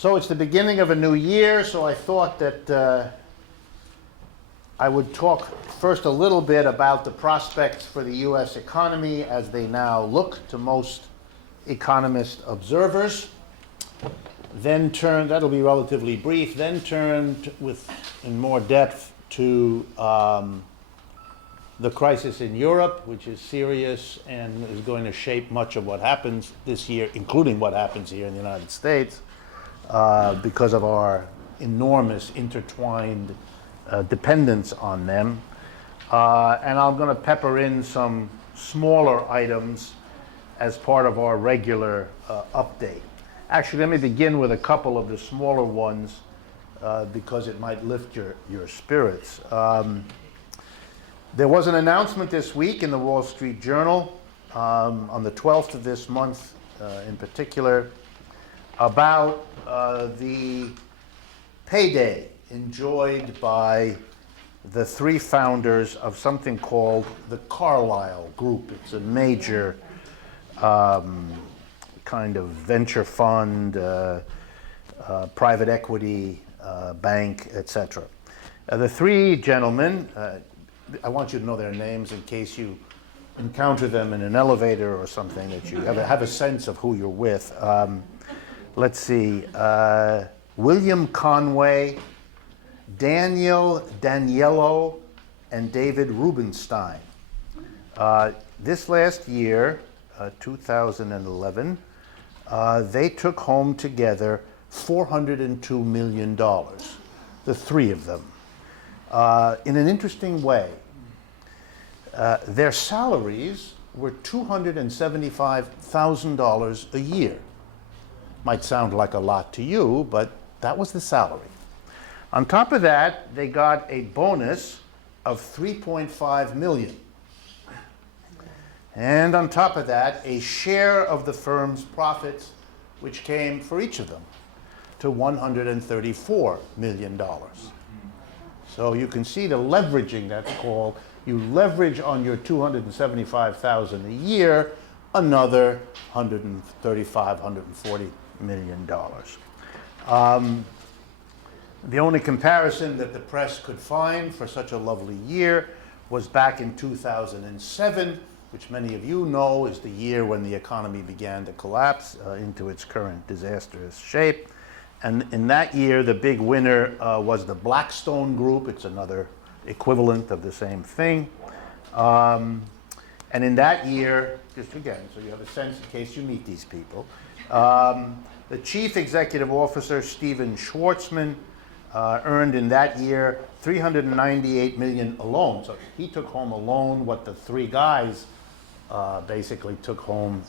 So it's the beginning of a new year, so I thought that I would talk first a little bit about the prospects for the U.S. economy as they now look to most economist observers. Then turn, that'll be relatively brief, then turn in more depth to the crisis in Europe, which is serious and is going to shape much of what happens this year, including what happens here in the United States, because of our enormous intertwined dependence on them. And I'm going to pepper in some smaller items as part of our regular update. Actually, let me begin with a couple of the smaller ones because it might lift your spirits. There was an announcement this week in the Wall Street Journal on the 12th of this month in particular about the payday enjoyed by the three founders of something called the Carlyle Group. It's a major kind of venture fund, private equity bank, etc. The three gentlemen, I want you to know their names in case you encounter them in an elevator or something, that you have a sense of who you're with. Let's see, William Conway, Daniello, and David Rubenstein. This last year, 2011, they took home together $402 million, the three of them. In an interesting way, their salaries were $275,000 a year. Might sound like a lot to you, but that was the salary. On top of that, they got a bonus of $3.5 million. And on top of that, a share of the firm's profits, which came for each of them to $134 million. So you can see the leveraging that's called. You leverage on your $275,000 a year, another $135, $140 million. The only comparison that the press could find for such a lovely year was back in 2007, which many of you know is the year when the economy began to collapse into its current disastrous shape. And in that year, the big winner was the Blackstone Group. It's another equivalent of the same thing. And in that year, just again, so you have a sense in case you meet these people, the chief executive officer, Stephen Schwarzman, earned in that year $398 million alone. So he took home alone what the three guys basically took home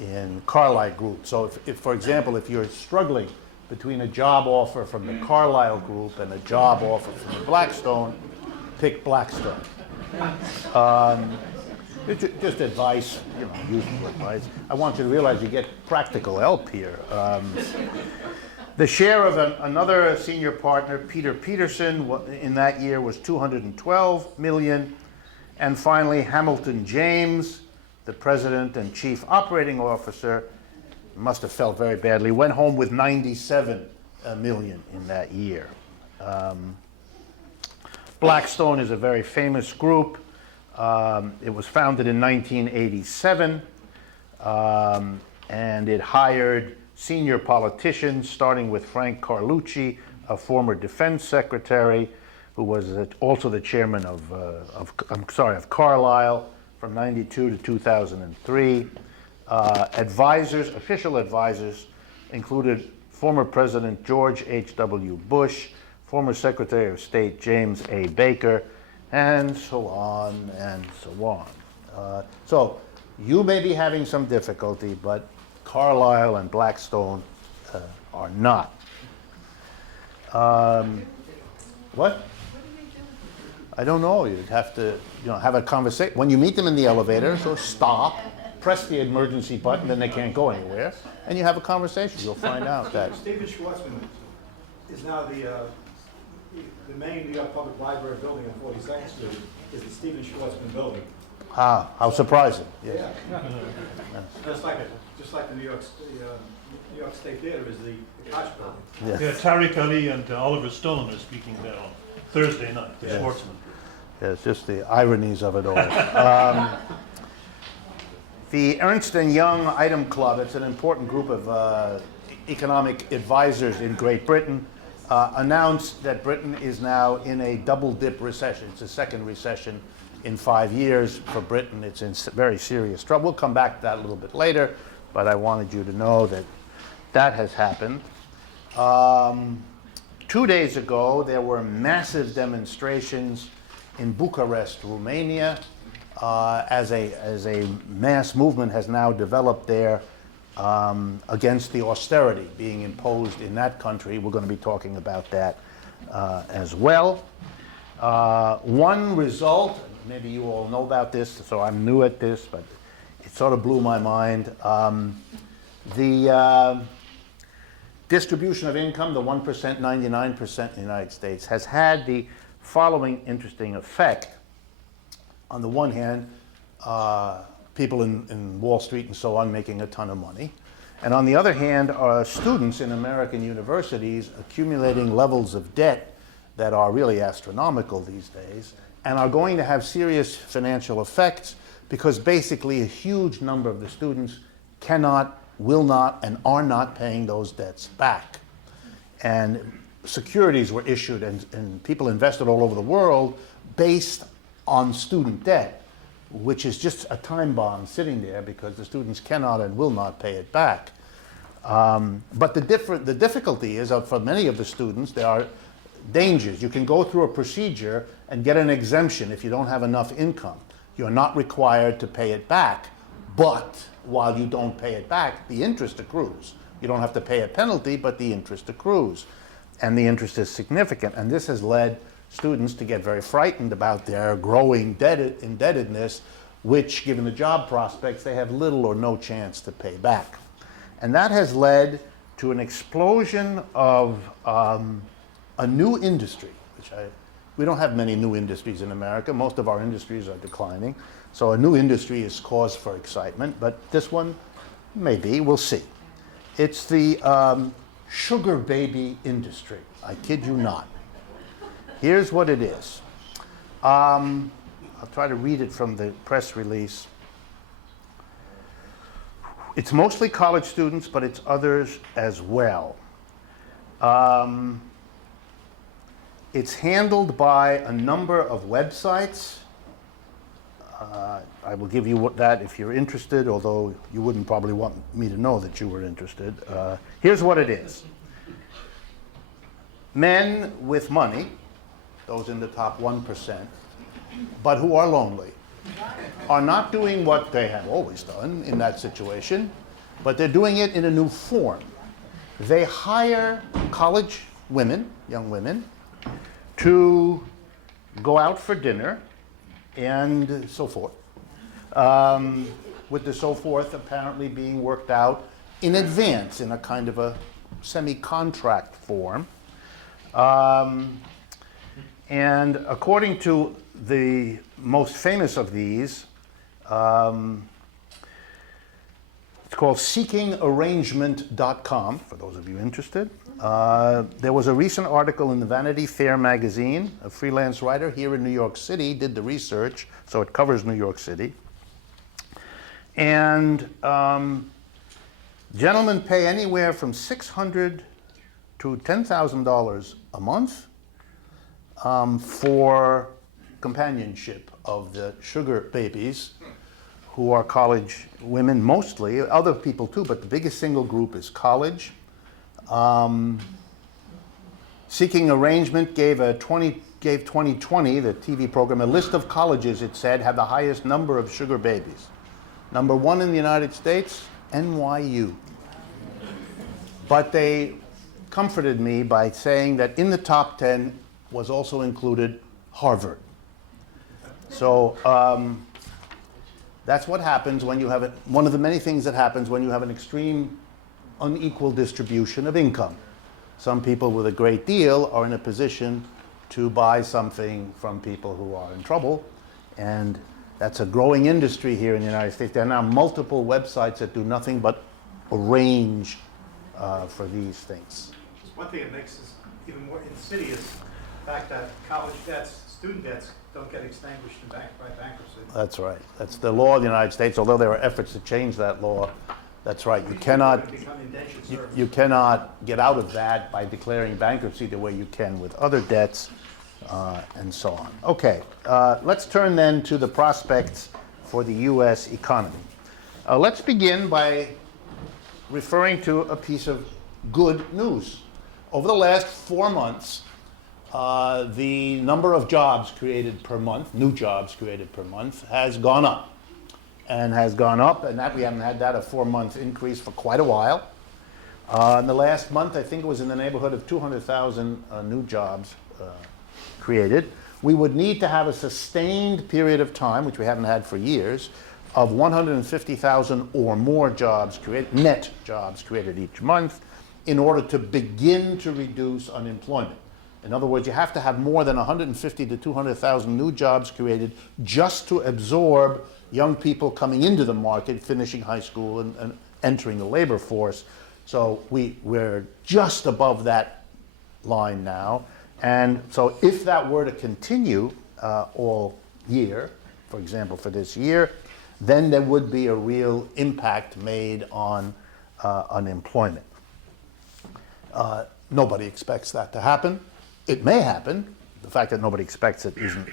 in Carlyle Group. So if, for example, if you're struggling between a job offer from the Carlyle Group and a job offer from the Blackstone, pick Blackstone. Just advice, useful advice. I want you to realize you get practical help here. The share of another senior partner, Peter Peterson, in that year was $212 million. And finally, Hamilton James, the president and chief operating officer, must have felt very badly, went home with $97 million in that year. Blackstone is a very famous group. It was founded in 1987, and it hired senior politicians, starting with Frank Carlucci, a former defense secretary, who was also the chairman of Carlyle from 92 to 2003. Advisors, official advisors, included former President George H.W. Bush, former Secretary of State James A. Baker, and so on and so on. So you may be having some difficulty, but Carlyle and Blackstone are not. What? I don't know. You'd have to, have a conversation. When you meet them in the elevator, so stop, press the emergency button, then they can't go anywhere, and you have a conversation. You'll find out that. Stephen Schwarzman is now the main New York Public Library building on 42nd Street is the Stephen Schwarzman building. Ah, how surprising. Yes. Yeah. Just like the New York New York State Theater is the Koch building. Yeah, Tariq Ali and Oliver Stone are speaking there on Thursday night, the Yes. sportsman. Yeah, it's just the ironies of it all. The Ernst & Young Item Club, it's an important group of economic advisors in Great Britain, announced that Britain is now in a double-dip recession. It's the second recession in 5 years for Britain. It's in very serious trouble. We'll come back to that a little bit later, but I wanted you to know that that has happened. 2 days ago, there were massive demonstrations in Bucharest, Romania, as a mass movement has now developed there against the austerity being imposed in that country. We're going to be talking about that as well. One result, maybe you all know about this, so I'm new at this, but it sort of blew my mind. The distribution of income, the 1%, 99% in the United States, has had the following interesting effect. On the one hand, people in Wall Street and so on making a ton of money. And on the other hand, students in American universities accumulating levels of debt that are really astronomical these days and are going to have serious financial effects because basically a huge number of the students cannot, will not, and are not paying those debts back. And securities were issued and people invested all over the world based on student debt, which is just a time bomb sitting there because the students cannot and will not pay it back. But the difficulty is for many of the students, there are dangers. You can go through a procedure and get an exemption if you don't have enough income. You're not required to pay it back, but while you don't pay it back, the interest accrues. You don't have to pay a penalty, but the interest accrues. And the interest is significant. And this has led students to get very frightened about their growing indebtedness, which, given the job prospects, they have little or no chance to pay back. And that has led to an explosion of a new industry, which we don't have many new industries in America. Most of our industries are declining. So a new industry is cause for excitement, but this one, maybe, we'll see. It's the sugar baby industry. I kid you not. Here's what it is. I'll try to read it from the press release. It's mostly college students, but it's others as well. It's handled by a number of websites. I will give you that if you're interested, although you wouldn't probably want me to know that you were interested. Here's what it is. Men with money, those in the top 1%, but who are lonely, are not doing what they have always done in that situation, but they're doing it in a new form. They hire college women, young women, to go out for dinner and so forth, with the so forth apparently being worked out in advance in a kind of a semi-contract form. And according to the most famous of these, it's called seekingarrangement.com, for those of you interested. There was a recent article in the Vanity Fair magazine. A freelance writer here in New York City did the research, so it covers New York City. And gentlemen pay anywhere from $600 to $10,000 a month for companionship of the sugar babies, who are college women mostly, other people too, but the biggest single group is college. Seeking Arrangement gave 2020, the TV program, a list of colleges, it said, have the highest number of sugar babies. Number 1 in the United States, NYU. But they comforted me by saying that in the top 10 was also included Harvard. So that's what happens when you have one of the many things that happens when you have an extreme unequal distribution of income. Some people with a great deal are in a position to buy something from people who are in trouble, and that's a growing industry here in the United States. There are now multiple websites that do nothing but arrange for these things. One thing that makes this even more insidious, the fact that college debts, student debts, don't get extinguished by bankruptcy. That's right. That's the law of the United States, although there are efforts to change that law. That's right. You cannot, Become indentured you, servants. you cannot get out of that by declaring bankruptcy the way you can with other debts, and so on. Okay, let's turn then to the prospects for the U.S. economy. Let's begin by referring to a piece of good news. Over the last 4 months, the number of jobs created per month, new jobs created per month, has gone up. And that we haven't had that a 4-month increase for quite a while. In the last month, I think it was in the neighborhood of 200,000 new jobs created. We would need to have a sustained period of time, which we haven't had for years, of 150,000 or more jobs created, net jobs created each month, in order to begin to reduce unemployment. In other words, you have to have more than 150 to 200,000 new jobs created just to absorb young people coming into the market, finishing high school and entering the labor force. So we're just above that line now. And so if that were to continue all year, for example, for this year, then there would be a real impact made on unemployment. Nobody expects that to happen. It may happen. The fact that nobody expects it isn't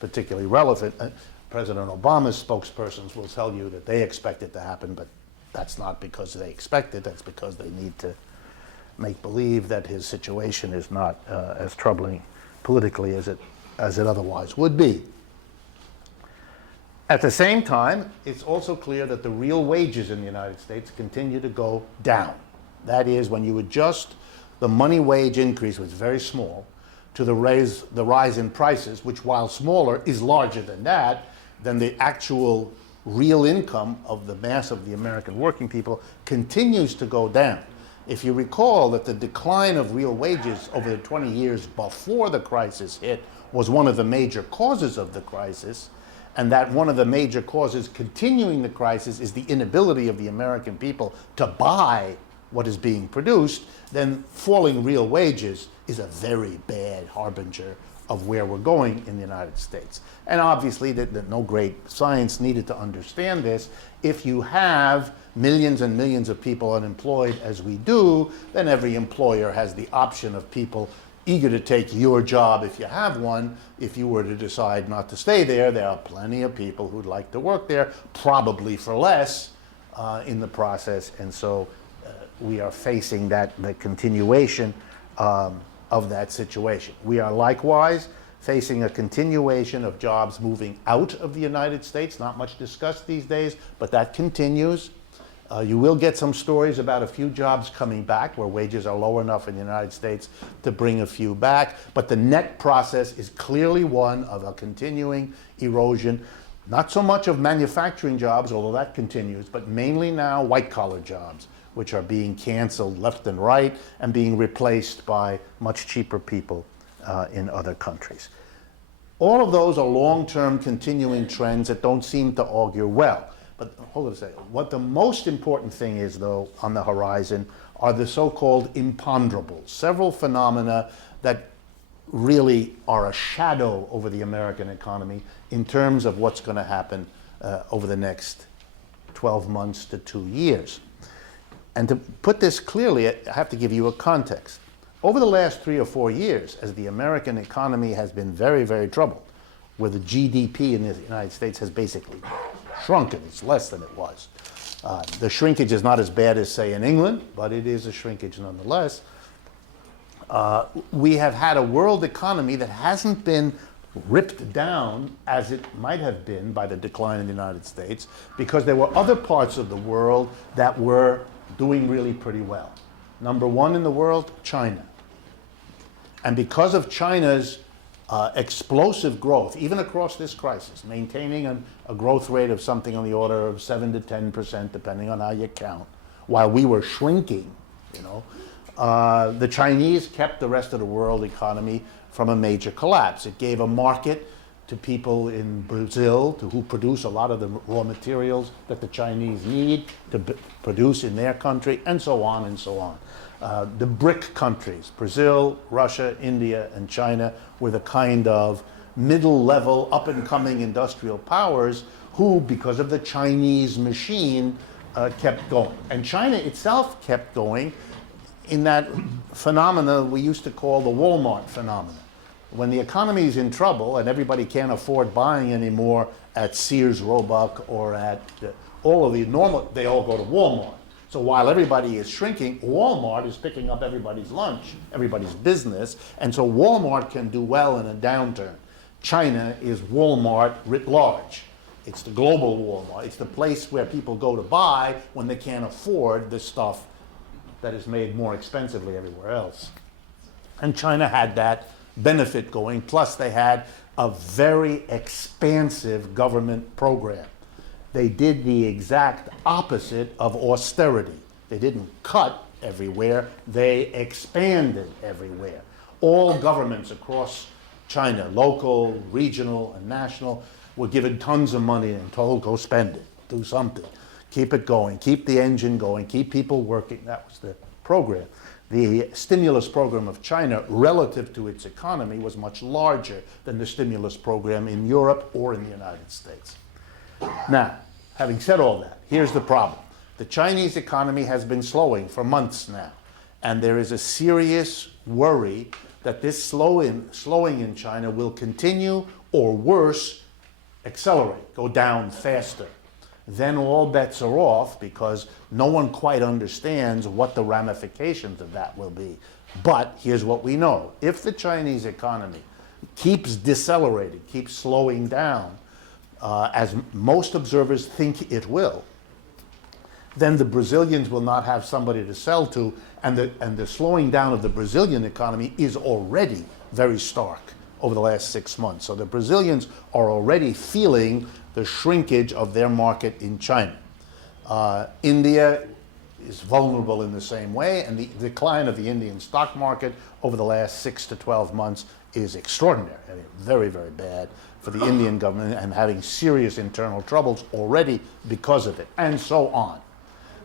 particularly relevant. President Obama's spokespersons will tell you that they expect it to happen, but that's not because they expect it. That's because they need to make believe that his situation is not as troubling politically as it otherwise would be. At the same time, it's also clear that the real wages in the United States continue to go down. That is, when you adjust the money wage increase, which is very small, to the rise in prices, which while smaller is larger than that, then the actual real income of the mass of the American working people continues to go down. If you recall that the decline of real wages over the 20 years before the crisis hit was one of the major causes of the crisis, and that one of the major causes continuing the crisis is the inability of the American people to buy what is being produced, then falling real wages is a very bad harbinger of where we're going in the United States. And obviously that no great science needed to understand this. If you have millions and millions of people unemployed as we do, then every employer has the option of people eager to take your job if you have one. If you were to decide not to stay there, there are plenty of people who'd like to work there, probably for less in the process. And so we are facing the continuation of that situation. We are likewise facing a continuation of jobs moving out of the United States, not much discussed these days, but that continues. You will get some stories about a few jobs coming back where wages are low enough in the United States to bring a few back, but the net process is clearly one of a continuing erosion, not so much of manufacturing jobs, although that continues, but mainly now white-collar jobs, which are being canceled left and right and being replaced by much cheaper people in other countries. All of those are long-term continuing trends that don't seem to augur well. But hold on a second. What the most important thing is, though, on the horizon are the so-called imponderables, several phenomena that really are a shadow over the American economy in terms of what's going to happen over the next 12 months to 2 years. And to put this clearly, I have to give you a context. Over the last 3 or 4 years, as the American economy has been very, very troubled, where the GDP in the United States has basically shrunken, it's less than it was. The shrinkage is not as bad as, say, in England, but it is a shrinkage nonetheless. We have had a world economy that hasn't been ripped down as it might have been by the decline in the United States, because there were other parts of the world that were doing really pretty well. Number one in the world, China. And because of China's explosive growth, even across this crisis, maintaining a growth rate of something on the order of 7 to 10%, depending on how you count, while we were shrinking, the Chinese kept the rest of the world economy from a major collapse. It gave a market to people in Brazil who produce a lot of the raw materials that the Chinese need to produce in their country, and so on and so on. The BRIC countries, Brazil, Russia, India, and China, were the kind of middle-level, up-and-coming industrial powers who, because of the Chinese machine, kept going. And China itself kept going in that phenomena we used to call the Walmart phenomenon. When the economy is in trouble and everybody can't afford buying anymore at Sears, Roebuck, or at all of the normal, they all go to Walmart. So while everybody is shrinking, Walmart is picking up everybody's lunch, everybody's business, and so Walmart can do well in a downturn. China is Walmart writ large. It's the global Walmart. It's the place where people go to buy when they can't afford the stuff that is made more expensively everywhere else. And China had that benefit going, plus they had a very expansive government program. They did the exact opposite of austerity. They didn't cut everywhere, they expanded everywhere. All governments across China, local, regional, and national, were given tons of money and told, go spend it, do something, keep it going, keep the engine going, keep people working. That was the program. The stimulus program of China, relative to its economy, was much larger than the stimulus program in Europe or in the United States. Now, having said all that, here's the problem. The Chinese economy has been slowing for months now, and there is a serious worry that this slowing in China will continue, or worse, accelerate, go down faster. Then all bets are off because no one quite understands what the ramifications of that will be. But here's what we know. If the Chinese economy keeps decelerating, keeps slowing down, as most observers think it will, then the Brazilians will not have somebody to sell to, and the slowing down of the Brazilian economy is already very stark over the last 6 months. So the Brazilians are already feeling the shrinkage of their market in China. India is vulnerable in the same way, and the decline of the Indian stock market over the last 6 to 12 months is extraordinary. I mean, very, very bad for the Indian government, and having serious internal troubles already because of it, and so on.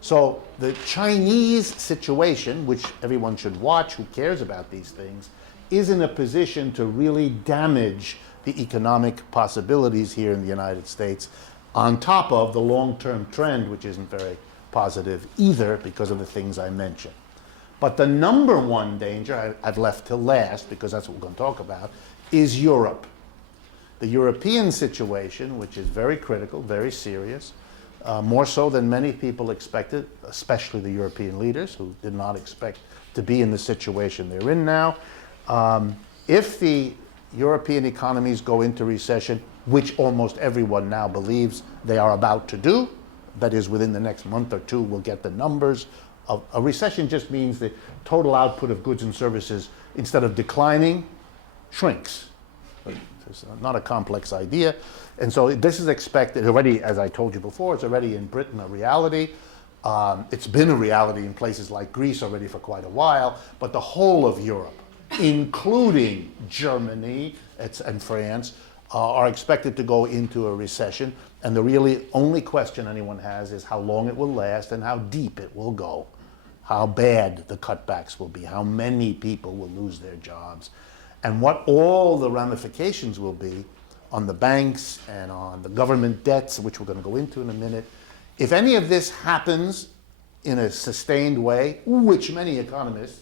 So the Chinese situation, which everyone should watch who cares about these things, is in a position to really damage the economic possibilities here in the United States, on top of the long-term trend, which isn't very positive either because of the things I mentioned. But the number one danger, I've left till last because that's what we're going to talk about, is Europe. The European situation, which is very critical, very serious, more so than many people expected, especially the European leaders who did not expect to be in the situation they're in now. If the European economies go into recession, which almost everyone now believes they are about to do, that is, within the next month or two we'll get the numbers. A recession just means the total output of goods and services, instead of declining, shrinks. It's not a complex idea. And so this is expected already, as I told you before, it's already in Britain a reality. It's been a reality in places like Greece already for quite a while, but the whole of Europe, including Germany and France, are expected to go into a recession. And the really only question anyone has is how long it will last and how deep it will go, how bad the cutbacks will be, how many people will lose their jobs, and what all the ramifications will be on the banks and on the government debts, which we're going to go into in a minute. If any of this happens in a sustained way, which many economists,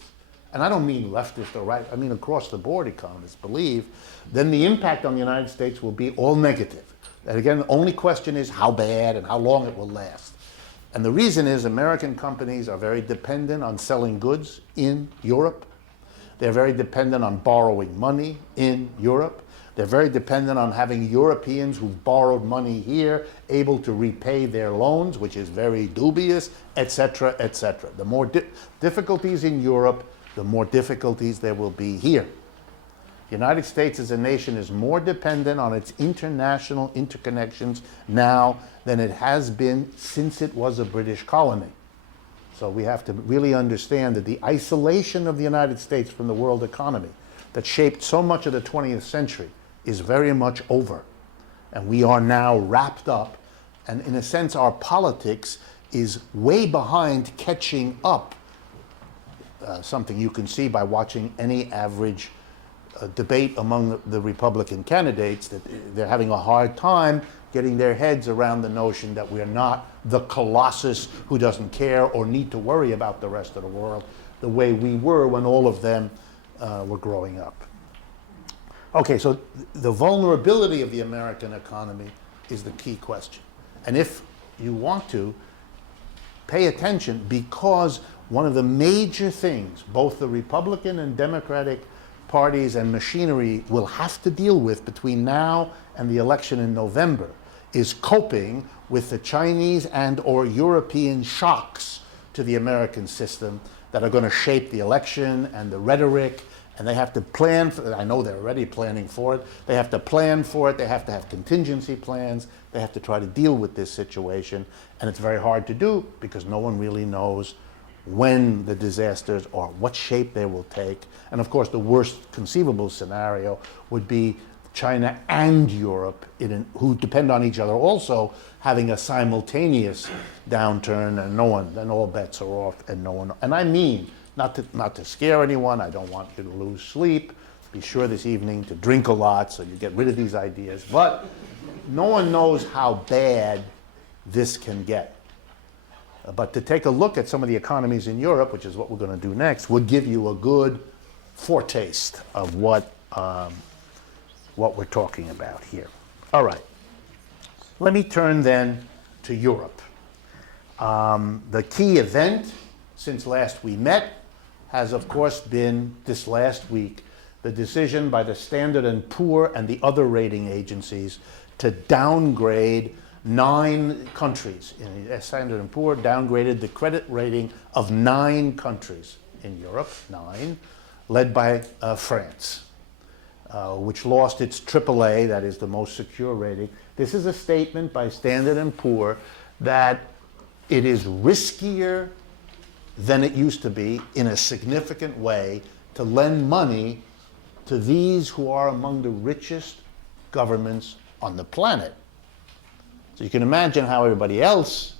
and I don't mean leftist or right, I mean across the board economists believe, then the impact on the United States will be all negative. And again, the only question is how bad and how long it will last. And the reason is American companies are very dependent on selling goods in Europe. They're very dependent on borrowing money in Europe. They're very dependent on having Europeans who've borrowed money here able to repay their loans, which is very dubious, etc., etc. The more difficulties in Europe, the more difficulties there will be here. The United States as a nation is more dependent on its international interconnections now than it has been since it was a British colony. So we have to really understand that the isolation of the United States from the world economy that shaped so much of the 20th century is very much over. And we are now wrapped up, and in a sense, our politics is way behind catching up. Something you can see by watching any average debate among the Republican candidates, that they're having a hard time getting their heads around the notion that we're not the colossus who doesn't care or need to worry about the rest of the world the way we were when all of them were growing up. Okay, so the vulnerability of the American economy is the key question. And if you want to, pay attention, because one of the major things both the Republican and Democratic parties and machinery will have to deal with between now and the election in November is coping with the Chinese and or European shocks to the American system that are going to shape the election and the rhetoric. And they have to plan for it. I know they're already planning for it. They have to plan for it. They have to have contingency plans. They have to try to deal with this situation. And it's very hard to do because no one really knows when the disasters or what shape they will take. And of course, the worst conceivable scenario would be China and Europe, who depend on each other, also having a simultaneous downturn, and then all bets are off, and no one. And I mean, not to scare anyone. I don't want you to lose sleep. Be sure this evening to drink a lot so you get rid of these ideas. But no one knows how bad this can get. But to take a look at some of the economies in Europe, which is what we're going to do next, would give you a good foretaste of what we're talking about here. All right. Let me turn then to Europe. The key event since last we met has, of course, been this last week, the decision by the Standard & Poor and the other rating agencies to downgrade 9 countries. Standard & Poor downgraded the credit rating of 9 countries in Europe, 9, led by France, which lost its AAA, that is the most secure rating. This is a statement by Standard & Poor that it is riskier than it used to be in a significant way to lend money to these who are among the richest governments on the planet. So you can imagine how everybody else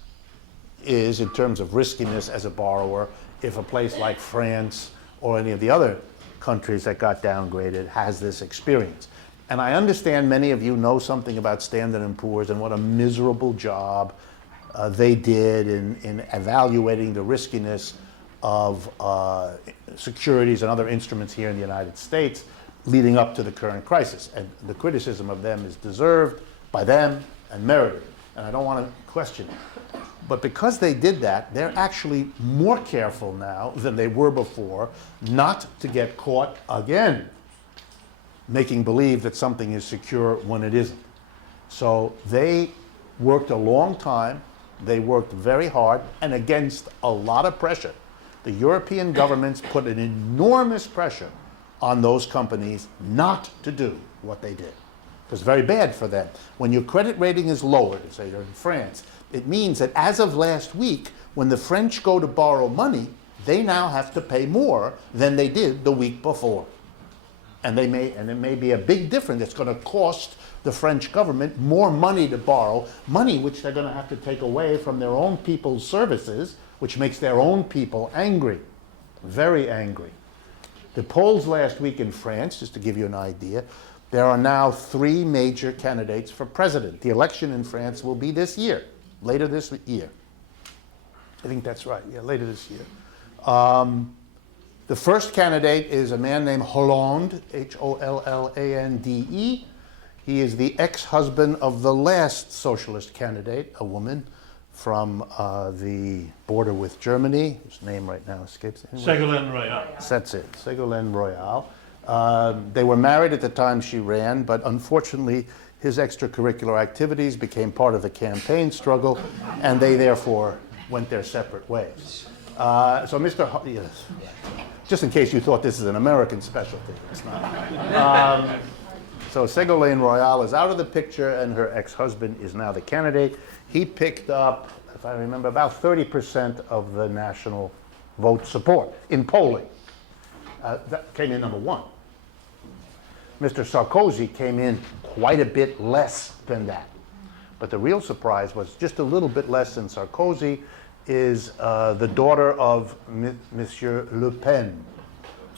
is in terms of riskiness as a borrower if a place like France or any of the other countries that got downgraded has this experience. And I understand many of you know something about Standard & Poor's and what a miserable job they did in evaluating the riskiness of securities and other instruments here in the United States leading up to the current crisis. And the criticism of them is deserved by them and merited. And I don't want to question it. But because they did that, they're actually more careful now than they were before not to get caught again making believe that something is secure when it isn't. So they worked a long time. They worked very hard and against a lot of pressure. The European governments put an enormous pressure on those companies not to do what they did. It was very bad for them. When your credit rating is lowered, say you're in France, it means that as of last week, when the French go to borrow money, they now have to pay more than they did the week before. And it may be a big difference. It's going to cost the French government more money to borrow, money which they're going to have to take away from their own people's services, which makes their own people angry, very angry. The polls last week in France, just to give you an idea, there are now 3 major candidates for president. The election in France will be this year, later this year. I think that's right, yeah, later this year. The first candidate is a man named Hollande, Hollande. He is the ex-husband of the last socialist candidate, a woman from the border with Germany, whose name right now escapes me. Ségolène Royal. That's it, Ségolène Royal. They were married at the time she ran, but unfortunately his extracurricular activities became part of the campaign struggle, and they therefore went their separate ways. So yes, just in case you thought this is an American specialty, it's not. So Ségolène Royal is out of the picture, and her ex-husband is now the candidate. He picked up, if I remember, about 30% of the national vote support in polling. That came in number 1. Mr. Sarkozy came in quite a bit less than that. But the real surprise was just a little bit less than Sarkozy is the daughter of Monsieur Le Pen.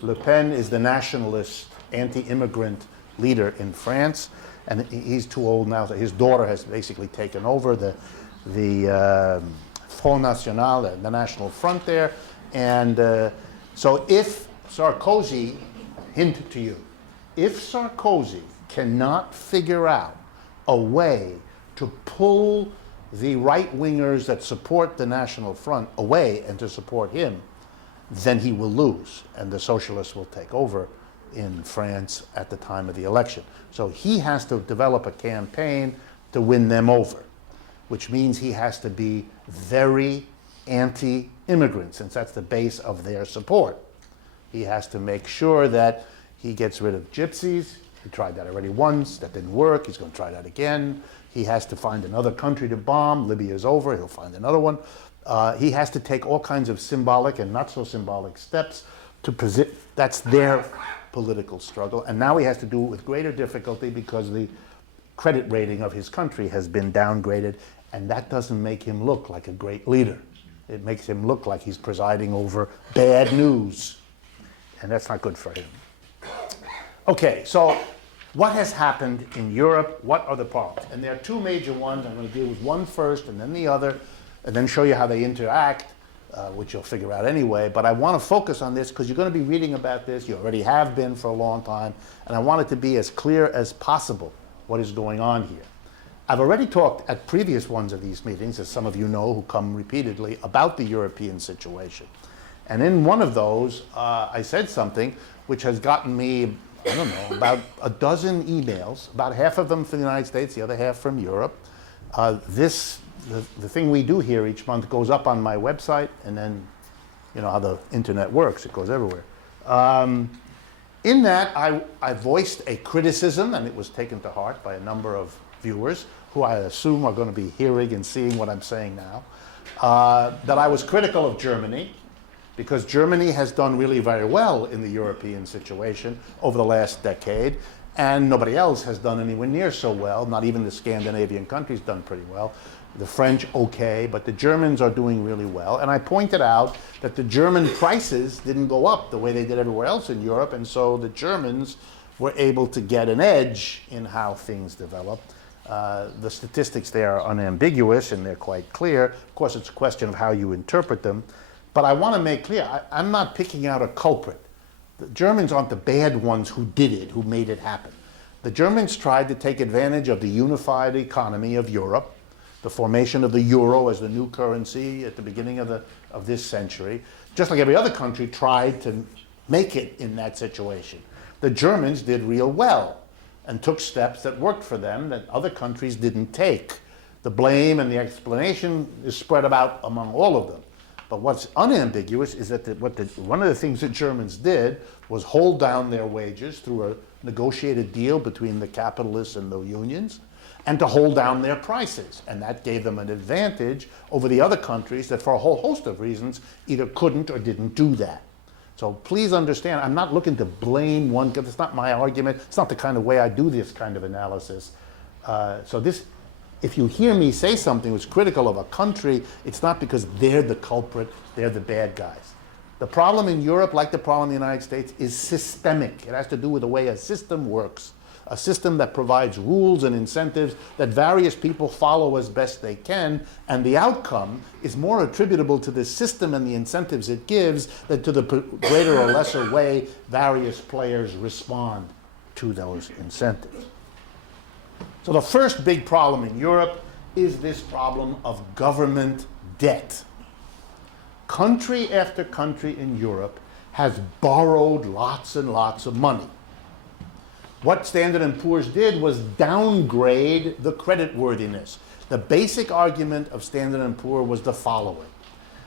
Le Pen is the nationalist, anti-immigrant leader in France, and he's too old now. So his daughter has basically taken over the Front National, the National Front there. And so if Sarkozy, hint to you, if Sarkozy cannot figure out a way to pull the right-wingers that support the National Front away and to support him, then he will lose, and the socialists will take over in France at the time of the election. So he has to develop a campaign to win them over, which means he has to be very anti-immigrant, since that's the base of their support. He has to make sure that he gets rid of gypsies. He tried that already once. That didn't work. He's going to try that again. He has to find another country to bomb. Libya's over. He'll find another one. He has to take all kinds of symbolic and not so symbolic steps to present. That's their political struggle. And now he has to do it with greater difficulty because the credit rating of his country has been downgraded, and that doesn't make him look like a great leader. It makes him look like he's presiding over bad news, and that's not good for him. Okay, so what has happened in Europe? What are the problems? And there are two major ones. I'm going to deal with one first and then the other, and then show you how they interact, which you'll figure out anyway. But I want to focus on this because you're going to be reading about this. You already have been for a long time, and I want it to be as clear as possible what is going on here. I've already talked at previous ones of these meetings, as some of you know who come repeatedly, about the European situation. And in one of those, I said something which has gotten me, I don't know, about a dozen emails, about half of them from the United States, the other half from Europe. The thing we do here each month goes up on my website, and then, you know how the internet works, it goes everywhere. In that, I voiced a criticism, and it was taken to heart by a number of viewers, who I assume are going to be hearing and seeing what I'm saying now, that I was critical of Germany, because Germany has done really very well in the European situation over the last decade, and nobody else has done anywhere near so well. Not even the Scandinavian countries done pretty well. The French, okay, but the Germans are doing really well. And I pointed out that the German prices didn't go up the way they did everywhere else in Europe, and so the Germans were able to get an edge in how things developed. The statistics there are unambiguous and they're quite clear. Of course, it's a question of how you interpret them. But I want to make clear, I'm not picking out a culprit. The Germans aren't the bad ones who did it, who made it happen. The Germans tried to take advantage of the unified economy of Europe, the formation of the euro as the new currency at the beginning of this century, just like every other country tried to make it in that situation. The Germans did real well and took steps that worked for them that other countries didn't take. The blame and the explanation is spread about among all of them. But what's unambiguous is that one of the things the Germans did was hold down their wages through a negotiated deal between the capitalists and the unions, and to hold down their prices. And that gave them an advantage over the other countries that for a whole host of reasons either couldn't or didn't do that. So please understand, I'm not looking to blame one, because it's not my argument. It's not the kind of way I do this kind of analysis. If you hear me say something that's critical of a country, it's not because they're the culprit, they're the bad guys. The problem in Europe, like the problem in the United States, is systemic. It has to do with the way a system works. A system that provides rules and incentives that various people follow as best they can, and the outcome is more attributable to the system and the incentives it gives than to the greater or lesser way various players respond to those incentives. So the first big problem in Europe is this problem of government debt. Country after country in Europe has borrowed lots and lots of money. What Standard & Poor's did was downgrade the creditworthiness. The basic argument of Standard & Poor's was the following.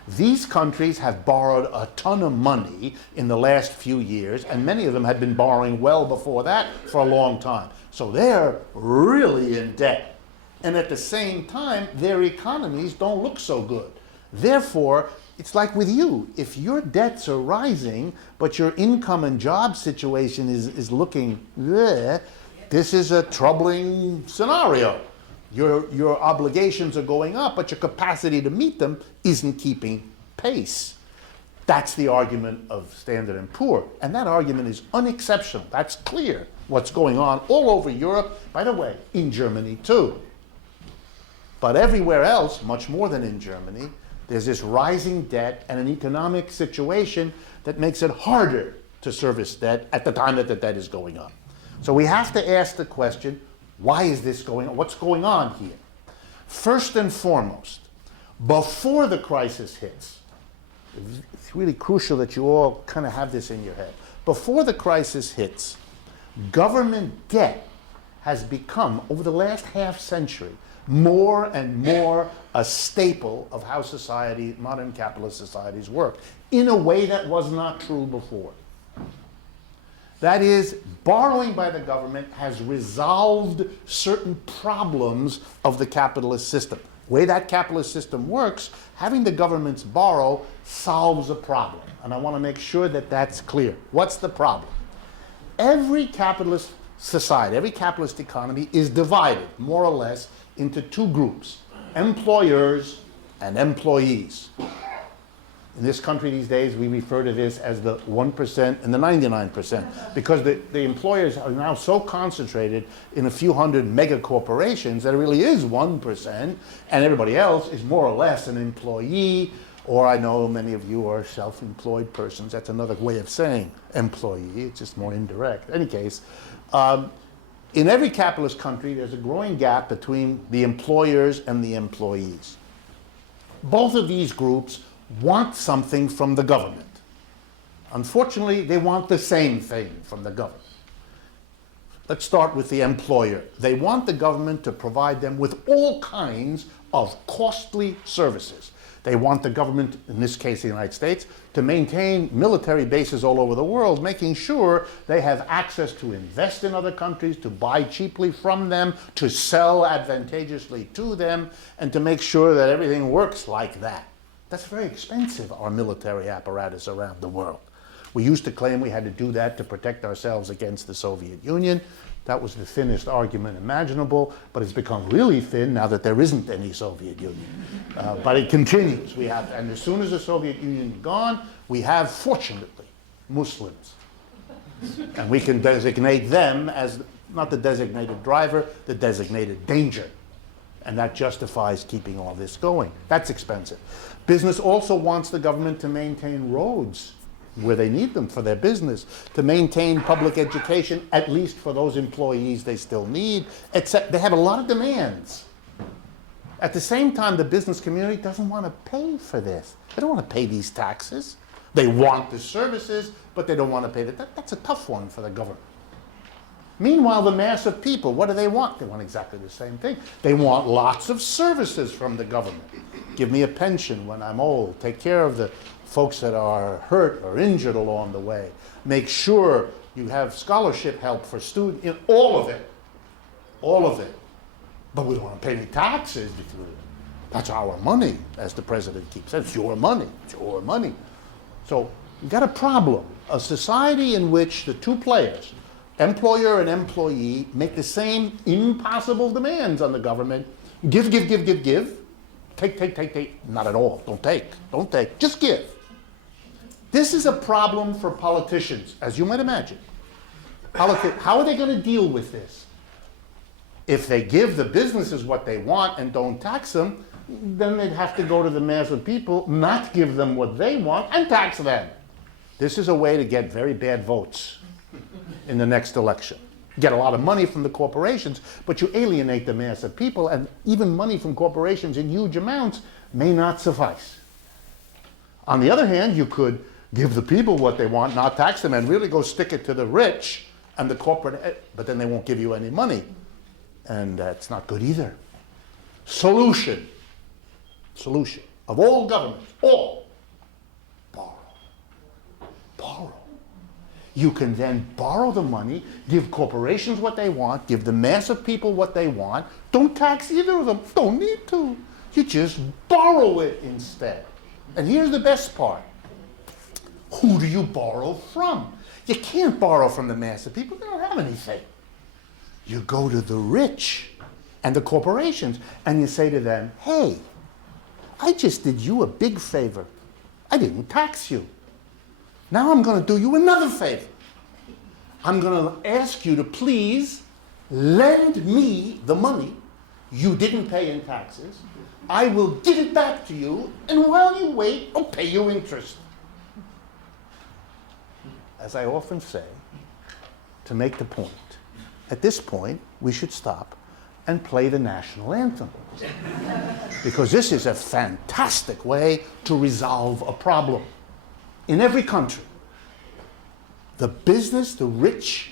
These countries have borrowed a ton of money in the last few years, and many of them had been borrowing well before that for a long time. So they're really in debt. And at the same time, their economies don't look so good. Therefore, It's like with you. If your debts are rising, but your income and job situation is looking, bleh, this is a troubling scenario. Your obligations are going up, but your capacity to meet them isn't keeping pace. That's the argument of Standard & Poor. And that argument is unexceptional. That's clear what's going on all over Europe, by the way, in Germany too. But everywhere else, much more than in Germany, there's this rising debt and an economic situation that makes it harder to service debt at the time that the debt is going up. So we have to ask the question, why is this going on? What's going on here? First and foremost, before the crisis hits, it's really crucial that you all kind of have this in your head. Before the crisis hits, government debt has become, over the last half century, more and more a staple of how society, modern capitalist societies work, in a way that was not true before. That is, borrowing by the government has resolved certain problems of the capitalist system. The way that capitalist system works, having the governments borrow solves a problem. And I want to make sure that that's clear. What's the problem? Every capitalist society, every capitalist economy is divided, more or less, into two groups, employers and employees. In this country these days, we refer to this as the 1% and the 99%, because the employers are now so concentrated in a few hundred mega corporations that it really is 1%, and everybody else is more or less an employee, or I know many of you are self-employed persons. That's another way of saying employee. It's just more indirect. In any case, in every capitalist country, there's a growing gap between the employers and the employees. Both of these groups want something from the government. Unfortunately, they want the same thing from the government. Let's start with the employer. They want the government to provide them with all kinds of costly services. They want the government, in this case the United States, to maintain military bases all over the world, making sure they have access to invest in other countries, to buy cheaply from them, to sell advantageously to them, and to make sure that everything works like that. That's very expensive, our military apparatus around the world. We used to claim we had to do that to protect ourselves against the Soviet Union. That was the thinnest argument imaginable, but it's become really thin now that there isn't any Soviet Union. But it continues. And as soon as the Soviet Union is gone, we have, fortunately, Muslims. And we can designate them as not the designated driver, the designated danger. And that justifies keeping all this going. That's expensive. Business also wants the government to maintain roads where they need them for their business, to maintain public education, at least for those employees they still need, etc. They have a lot of demands. At the same time, the business community doesn't want to pay for this. They don't want to pay these taxes. They want the services, but they don't want to pay that's a tough one for the government. Meanwhile, the mass of people, what do they want? They want exactly the same thing. They want lots of services from the government. Give me a pension when I'm old. Take care of the folks that are hurt or injured along the way. Make sure you have scholarship help for students, all of it. All of it. But we don't want to pay any taxes. That's our money, as the president keeps saying. It's your money. It's your money. So you've got a problem. A society in which the two players, employer and employee, make the same impossible demands on the government. Give. Take. Not at all. Don't take. Just give. This is a problem for politicians, as you might imagine. How are they going to deal with this? If they give the businesses what they want and don't tax them, then they'd have to go to the mass of people, not give them what they want, and tax them. This is a way to get very bad votes in the next election. Get a lot of money from the corporations, but you alienate the mass of people, and even money from corporations in huge amounts may not suffice. On the other hand, you could give the people what they want, not tax them, and really go stick it to the rich and the corporate, but then they won't give you any money. And that's not good either. Solution of all governments, all, borrow. You can then borrow the money, give corporations what they want, give the mass of people what they want. Don't tax either of them. Don't need to. You just borrow it instead. And here's the best part. Who do you borrow from? You can't borrow from the mass of people. They don't have anything. You go to the rich and the corporations, and you say to them, hey, I just did you a big favor. I didn't tax you. Now I'm going to do you another favor. I'm going to ask you to please lend me the money you didn't pay in taxes. I will give it back to you, and while you wait, I'll pay you interest. As I often say, to make the point, at this point, we should stop and play the national anthem. Because this is a fantastic way to resolve a problem. In every country, the business, the rich,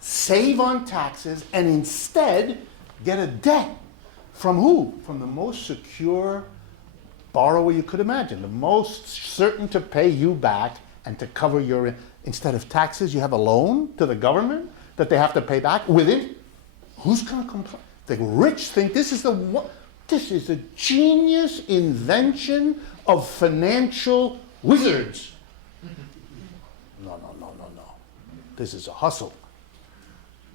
save on taxes and instead get a debt from who? From the most secure borrower you could imagine, the most certain to pay you back and to cover your, instead of taxes, you have a loan to the government that they have to pay back with it. Who's going to complain? The rich think this is a genius invention of financial wizards. No. This is a hustle.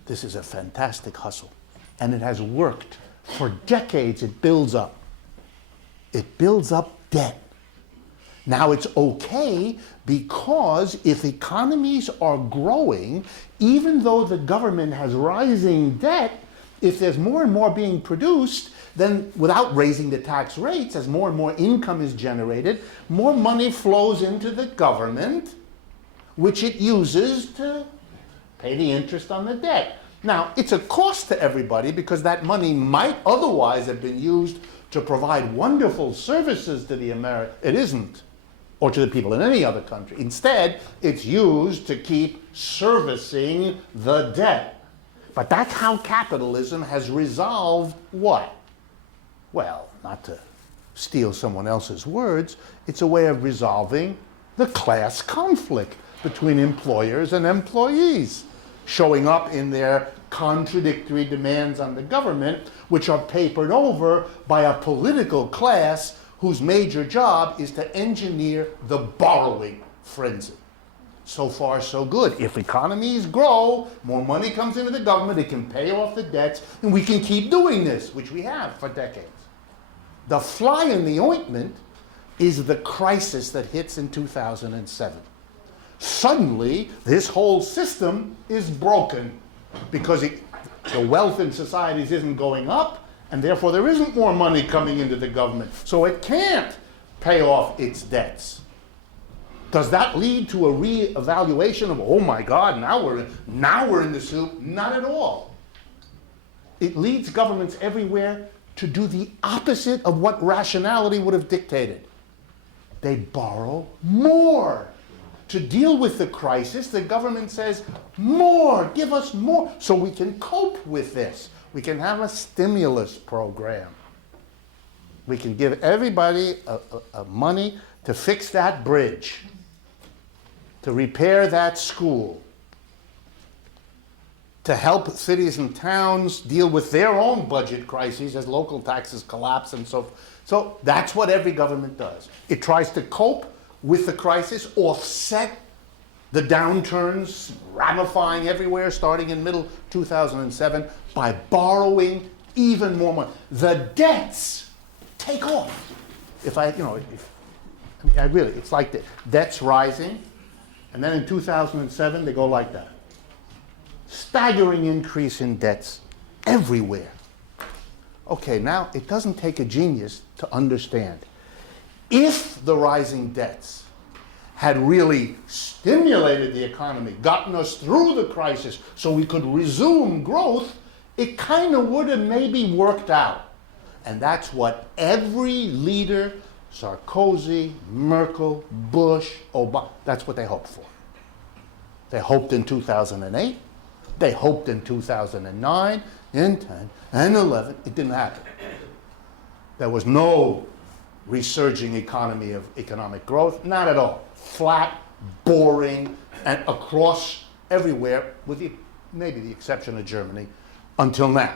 This is a fantastic hustle. And it has worked. For decades, it builds up. It builds up debt. Now it's okay because if economies are growing, even though the government has rising debt, if there's more and more being produced, then without raising the tax rates, as more and more income is generated, more money flows into the government, which it uses to pay the interest on the debt. Now, it's a cost to everybody because that money might otherwise have been used to provide wonderful services to the Americans. It isn't. Or to the people in any other country. Instead, it's used to keep servicing the debt. But that's how capitalism has resolved what? Well, not to steal someone else's words, it's a way of resolving the class conflict between employers and employees, showing up in their contradictory demands on the government, which are papered over by a political class whose major job is to engineer the borrowing frenzy. So far, so good. If economies grow, more money comes into the government, it can pay off the debts, and we can keep doing this, which we have for decades. The fly in the ointment is the crisis that hits in 2007. Suddenly, this whole system is broken because the wealth in societies isn't going up, and therefore there isn't more money coming into the government. So it can't pay off its debts. Does that lead to a re-evaluation of, oh my God, now we're in the soup? Not at all. It leads governments everywhere to do the opposite of what rationality would have dictated. They borrow more. To deal with the crisis, the government says, more, give us more, so we can cope with this. We can have a stimulus program. We can give everybody money to fix that bridge, to repair that school, to help cities and towns deal with their own budget crises as local taxes collapse and so forth. So that's what every government does. It tries to cope with the crisis, offset the downturns ramifying everywhere starting in middle 2007 by borrowing even more money. The debts take off. It's like the debt's rising, and then in 2007 they go like that. Staggering increase in debts everywhere. Okay, now it doesn't take a genius to understand. If the rising debts had really stimulated the economy, gotten us through the crisis so we could resume growth, it kind of would have maybe worked out. And that's what every leader, Sarkozy, Merkel, Bush, Obama, that's what they hoped for. They hoped in 2008, they hoped in 2009, in 10, and 11. It didn't happen. There was no resurging economy of economic growth, not at all. Flat, boring, and across everywhere, with maybe the exception of Germany, until now.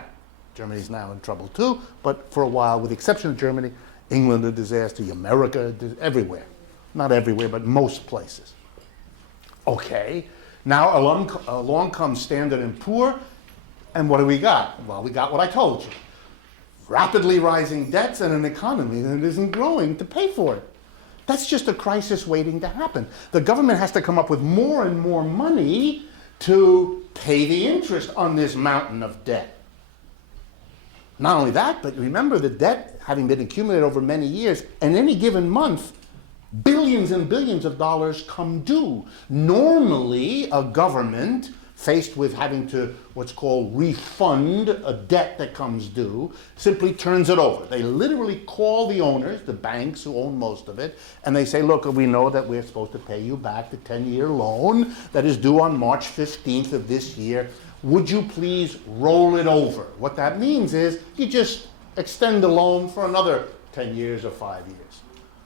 Germany's now in trouble too, but for a while, with the exception of Germany, England a disaster, America, everywhere. Not everywhere, but most places. Okay, now along comes Standard & Poor, and what do we got? Well, we got what I told you. Rapidly rising debts and an economy that isn't growing to pay for it. That's just a crisis waiting to happen. The government has to come up with more and more money to pay the interest on this mountain of debt. Not only that, but remember the debt having been accumulated over many years, and any given month, billions and billions of dollars come due. Normally, a government faced with having to what's called refund a debt that comes due simply turns it over. They literally call the owners, the banks who own most of it, and they say, look, we know that we're supposed to pay you back the 10-year loan that is due on March 15th of this year. Would you please roll it over? What that means is you just extend the loan for another 10 years or 5 years.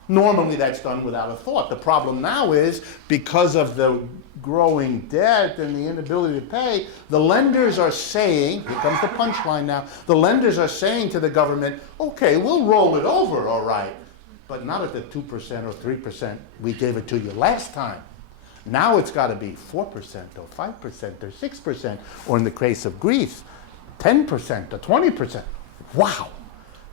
Normally that's done without a thought. The problem now is because of the growing debt and the inability to pay, the lenders are saying, here comes the punchline now, the lenders are saying to the government, okay, we'll roll it over, all right, but not at the 2% or 3% we gave it to you last time. Now it's got to be 4% or 5% or 6%, or in the case of Greece, 10% or 20%. Wow!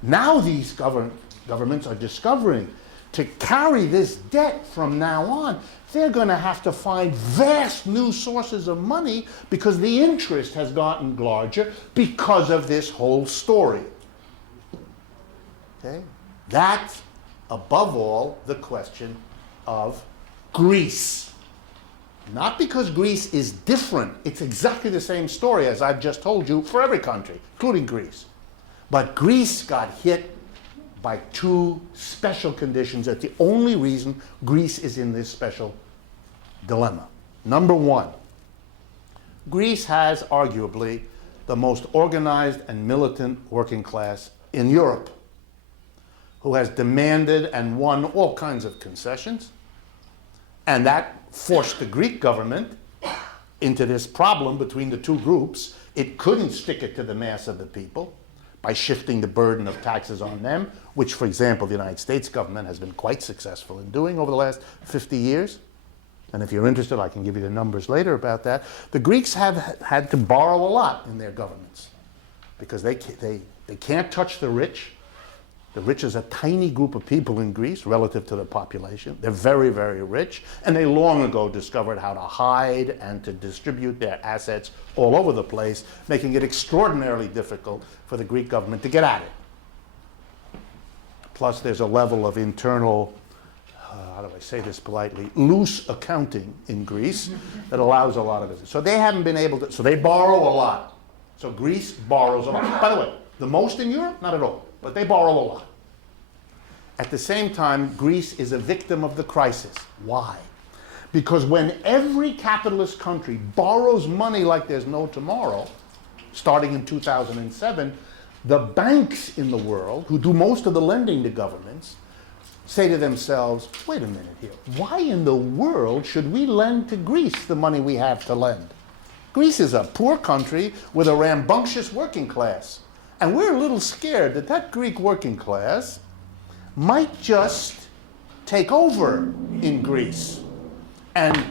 Now these governments are discovering to carry this debt from now on, they're going to have to find vast new sources of money because the interest has gotten larger because of this whole story. Okay? That's, above all, the question of Greece. Not because Greece is different. It's exactly the same story as I've just told you for every country, including Greece. But Greece got hit by two special conditions. That's the only reason Greece is in this special dilemma. Number one, Greece has arguably the most organized and militant working class in Europe, who has demanded and won all kinds of concessions, and that forced the Greek government into this problem between the two groups. It couldn't stick it to the mass of the people by shifting the burden of taxes on them, which, for example, the United States government has been quite successful in doing over the last 50 years. And if you're interested, I can give you the numbers later about that. The Greeks have had to borrow a lot in their governments because they can't touch the rich. The rich is a tiny group of people in Greece relative to the population. They're very, very rich, and they long ago discovered how to hide and to distribute their assets all over the place, making it extraordinarily difficult for the Greek government to get at it. Plus, there's a level of internal, how do I say this politely, loose accounting in Greece that allows a lot of it. So they haven't been able to, so they borrow a lot. So Greece borrows a lot. By the way, the most in Europe? Not at all. But they borrow a lot. At the same time, Greece is a victim of the crisis. Why? Because when every capitalist country borrows money like there's no tomorrow, starting in 2007, the banks in the world, who do most of the lending to governments, say to themselves, wait a minute here, why in the world should we lend to Greece the money we have to lend? Greece is a poor country with a rambunctious working class. And we're a little scared that that Greek working class might just take over in Greece and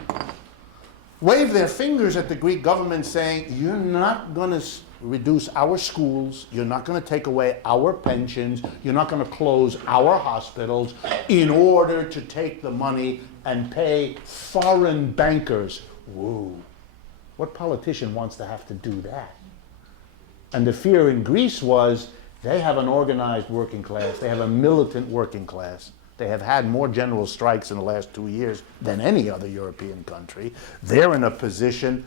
wave their fingers at the Greek government saying, you're not going to reduce our schools, you're not going to take away our pensions, you're not going to close our hospitals in order to take the money and pay foreign bankers. Whoa. What politician wants to have to do that? And the fear in Greece was they have an organized working class, they have a militant working class. They have had more general strikes in the last 2 years than any other European country. They're in a position,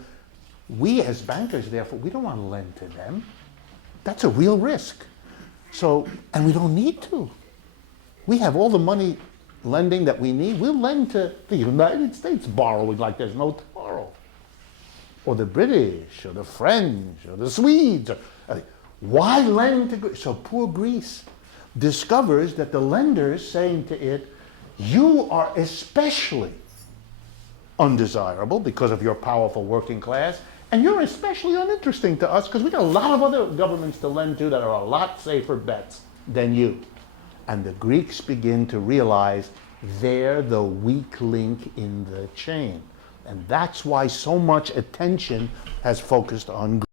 we as bankers, therefore, we don't want to lend to them. That's a real risk. So, and we don't need to. We have all the money lending that we need. We'll lend to the United States borrowing like there's no tomorrow. Or the British, or the French, or the Swedes. Why lend to Greece? So poor Greece discovers that the lenders saying to it, you are especially undesirable because of your powerful working class, and you're especially uninteresting to us because we got a lot of other governments to lend to that are a lot safer bets than you. And the Greeks begin to realize they're the weak link in the chain. And that's why so much attention has focused on Greece.